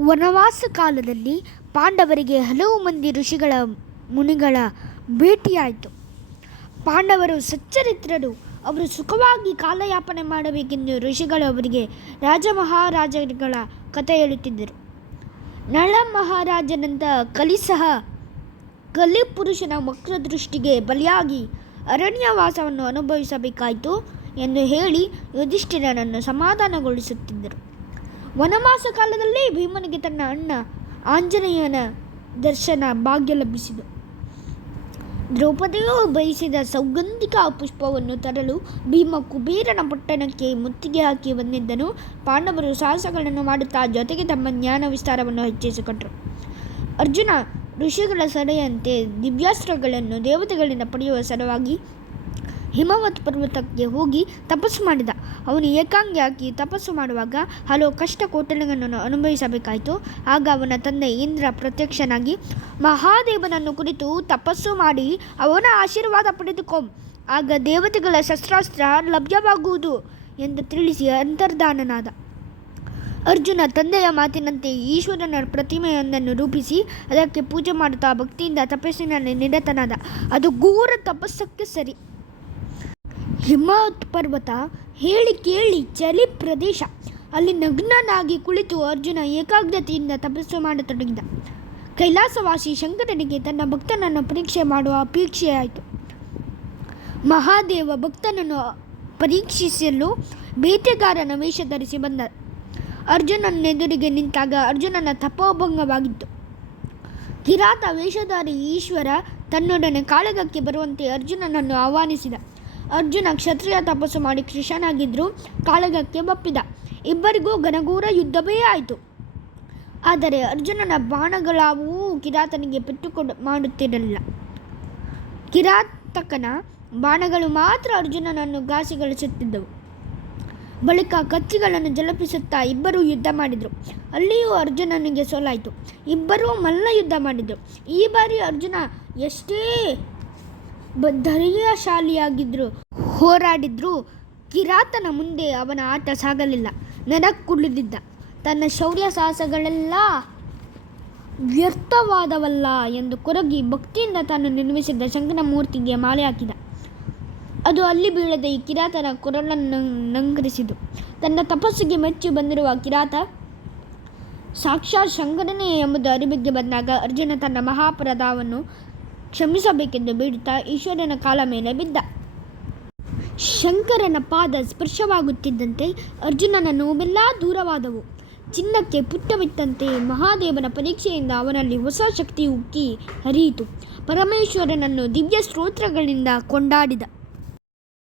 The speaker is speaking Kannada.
ವನವಾಸ ಕಾಲದಲ್ಲಿ ಪಾಂಡವರಿಗೆ ಹಲವು ಮಂದಿ ಋಷಿಗಳ ಮುನಿಗಳ ಭೇಟಿಯಾಯಿತು. ಪಾಂಡವರು ಸಚ್ಚರಿತ್ರರು, ಅವರು ಸುಖವಾಗಿ ಕಾಲಯಾಪನೆ ಮಾಡಬೇಕೆಂದು ಋಷಿಗಳು ಅವರಿಗೆ ರಾಜ ಮಹಾರಾಜರುಗಳ ಕಥೆ ಹೇಳುತ್ತಿದ್ದರು. ನಳ ಮಹಾರಾಜನಂತ ಕಲಿ ಸಹ ಕಲಿಪುರುಷನ ವಕ್ರದೃಷ್ಟಿಗೆ ಬಲಿಯಾಗಿ ಅರಣ್ಯವಾಸವನ್ನು ಅನುಭವಿಸಬೇಕಾಯಿತು ಎಂದು ಹೇಳಿ ಯುಧಿಷ್ಠಿರನನ್ನು ಸಮಾಧಾನಗೊಳಿಸುತ್ತಿದ್ದರು. ವನವಾಸ ಕಾಲದಲ್ಲೇ ಭೀಮನಿಗೆ ತನ್ನ ಅಣ್ಣ ಆಂಜನೇಯನ ದರ್ಶನ ಭಾಗ್ಯ ಲಭಿಸಿತು. ದ್ರೌಪದಿಯು ಬಯಸಿದ ಸೌಗಂಧಿಕ ಪುಷ್ಪವನ್ನು ತರಲು ಭೀಮ ಕುಬೇರನ ಪಟ್ಟಣಕ್ಕೆ ಮುತ್ತಿಗೆ ಹಾಕಿ ಬಂದಿದ್ದನು. ಪಾಂಡವರು ಸಾಹಸಗಳನ್ನು ಮಾಡುತ್ತಾ ಜೊತೆಗೆ ತಮ್ಮ ಜ್ಞಾನ ವಿಸ್ತಾರವನ್ನು ಹೆಚ್ಚಿಸಿಕೊಟ್ಟರು ಅರ್ಜುನ ಋಷಿಗಳ ಸಲಹೆಯಂತೆ ದಿವ್ಯಾಸ್ತ್ರಗಳನ್ನು ದೇವತೆಗಳಿಂದ ಪಡೆಯುವ ಸಲುವಾಗಿ ಹಿಮವತ್ ಪರ್ವತಕ್ಕೆ ಹೋಗಿ ತಪಸ್ಸು ಮಾಡಿದ. ಅವನು ಏಕಾಂಗಿಯಾಗಿ ತಪಸ್ಸು ಮಾಡುವಾಗ ಹಲವು ಕಷ್ಟ ಕೋಟಲೆಗಳನ್ನು ಅನುಭವಿಸಬೇಕಾಯಿತು. ಆಗ ಅವನ ತಂದೆ ಇಂದ್ರ ಪ್ರತ್ಯಕ್ಷನಾಗಿ, ಮಹಾದೇವನನ್ನು ಕುರಿತು ತಪಸ್ಸು ಮಾಡಿ ಅವನ ಆಶೀರ್ವಾದ ಪಡೆದುಕೋ. ಆಗ ದೇವತೆಗಳ ಶಸ್ತ್ರಾಸ್ತ್ರ ಲಭ್ಯವಾಗುವುದು ಎಂದು ತಿಳಿಸಿ ಅಂತರ್ಧಾನನಾದ. ಅರ್ಜುನ ತಂದೆಯ ಮಾತಿನಂತೆ ಈಶ್ವರನ ಪ್ರತಿಮೆಯೊಂದನ್ನು ರೂಪಿಸಿ ಅದಕ್ಕೆ ಪೂಜೆ ಮಾಡುತ್ತಾ ಭಕ್ತಿಯಿಂದ ತಪಸ್ಸಿನಲ್ಲಿ ನಿರತನಾದ. ಅದು ಘೋರ ತಪಸ್ಸಕ್ಕೆ ಸರಿ. ಹಿಮವತ್ ಪರ್ವತ ಹೇಳಿ ಕೇಳಿ ಚಳಿ ಪ್ರದೇಶ. ಅಲ್ಲಿ ನಗ್ನನಾಗಿ ಕುಳಿತು ಅರ್ಜುನ ಏಕಾಗ್ರತೆಯಿಂದ ತಪಸ್ಸು ಮಾಡತೊಡಗಿದ. ಕೈಲಾಸವಾಸಿ ಶಂಕರನಿಗೆ ತನ್ನ ಭಕ್ತನನ್ನು ಪರೀಕ್ಷೆ ಮಾಡುವ ಅಪೇಕ್ಷೆಯಾಯಿತು ಮಹಾದೇವ ಭಕ್ತನನ್ನು ಪರೀಕ್ಷಿಸಲು ಬೇಟೆಗಾರನ ವೇಷ ಧರಿಸಿ ಬಂದ. ಅರ್ಜುನನೆದುರಿಗೆ ನಿಂತಾಗ ಅರ್ಜುನನ ತಪೋಭಂಗವಾಗಿತ್ತು. ಕಿರಾತ ವೇಷಧಾರಿ ಈಶ್ವರ ತನ್ನೊಡನೆ ಕಾಳಗಕ್ಕೆ ಬರುವಂತೆ ಅರ್ಜುನನನ್ನು ಆಹ್ವಾನಿಸಿದ. ಅರ್ಜುನ ಕ್ಷತ್ರಿಯ ತಪಸ್ಸು ಮಾಡಿ ಕೃಷನಾಗಿದ್ದರೂ ಕಾಳಗಕ್ಕೆ ಬಪ್ಪಿದ ಇಬ್ಬರಿಗೂ ಘನಘೋರ ಯುದ್ಧವೇ ಆಯಿತು. ಆದರೆ ಅರ್ಜುನನ ಬಾಣಗಳಾವೂ ಕಿರಾತನಿಗೆ ಪೆಟ್ಟು ಕೊಡ ಮಾಡುತ್ತಿರಲಿಲ್ಲ. ಕಿರಾತಕನ ಬಾಣಗಳು ಮಾತ್ರ ಅರ್ಜುನನನ್ನು ಘಾಸಿಗೊಳಿಸುತ್ತಿದ್ದವು. ಬಳಿಕ ಕತ್ತಿಗಳನ್ನು ಜಲಪಿಸುತ್ತಾ ಇಬ್ಬರೂ ಯುದ್ಧ ಮಾಡಿದರು. ಅಲ್ಲಿಯೂ ಅರ್ಜುನನಿಗೆ ಸೋಲಾಯಿತು. ಇಬ್ಬರೂ ಮಲ್ಲ ಯುದ್ಧ ಮಾಡಿದರು. ಈ ಬಾರಿ ಅರ್ಜುನ ಎಷ್ಟೇ ಧೈರ್ಯಶಾಲಿಯಾಗಿದ್ದರೂ ಹೋರಾಡಿದ್ರು, ಕಿರಾತನ ಮುಂದೆ ಅವನ ಆಟ ಸಾಗಲಿಲ್ಲ. ನೆನಕುಳಿದಿದ್ದ. ತನ್ನ ಶೌರ್ಯ ಸಾಹಸಗಳೆಲ್ಲ ವ್ಯರ್ಥವಾದವಲ್ಲ ಎಂದು ಕೊರಗಿ ಭಕ್ತಿಯಿಂದ ತಾನು ನಿರ್ಮಿಸಿದ್ದ ಶಂಕನ ಮೂರ್ತಿಗೆ ಮಾಲೆ ಹಾಕಿದ. ಅದು ಅಲ್ಲಿ ಬೀಳದೆ ಈ ಕಿರಾತನ ಕೊರಳನ್ನು ನಂಕರಿಸಿತು ತನ್ನ ತಪಸ್ಸಿಗೆ ಮೆಚ್ಚಿ ಬಂದಿರುವ ಕಿರಾತ ಸಾಕ್ಷಾತ್ ಶಂಕರನೇ ಎಂಬುದು ಅರಿವಿಗೆ ಬಂದಾಗ ಅರ್ಜುನ ತನ್ನ ಮಹಾಪರಾಧವನ್ನು ಕ್ಷಮಿಸಬೇಕೆಂದು ಬೇಡುತ್ತಾ ಈಶ್ವರನ ಕಾಲ ಮೇಲೆ ಬಿದ್ದ. ಶಂಕರನ ಪಾದ ಸ್ಪರ್ಶವಾಗುತ್ತಿದ್ದಂತೆ ಅರ್ಜುನನ ನೋವೆಲ್ಲ ದೂರವಾದವು. ಚಿನ್ನಕ್ಕೆ ಪುಟ್ಟವಿತ್ತಂತೆ ಮಹಾದೇವನ ಪರೀಕ್ಷೆಯಿಂದ ಅವನಲ್ಲಿ ಹೊಸ ಶಕ್ತಿ ಉಕ್ಕಿ ಹರಿಯಿತು. ಪರಮೇಶ್ವರನನ್ನು ದಿವ್ಯ ಸ್ತೋತ್ರಗಳಿಂದ ಕೊಂಡಾಡಿದ.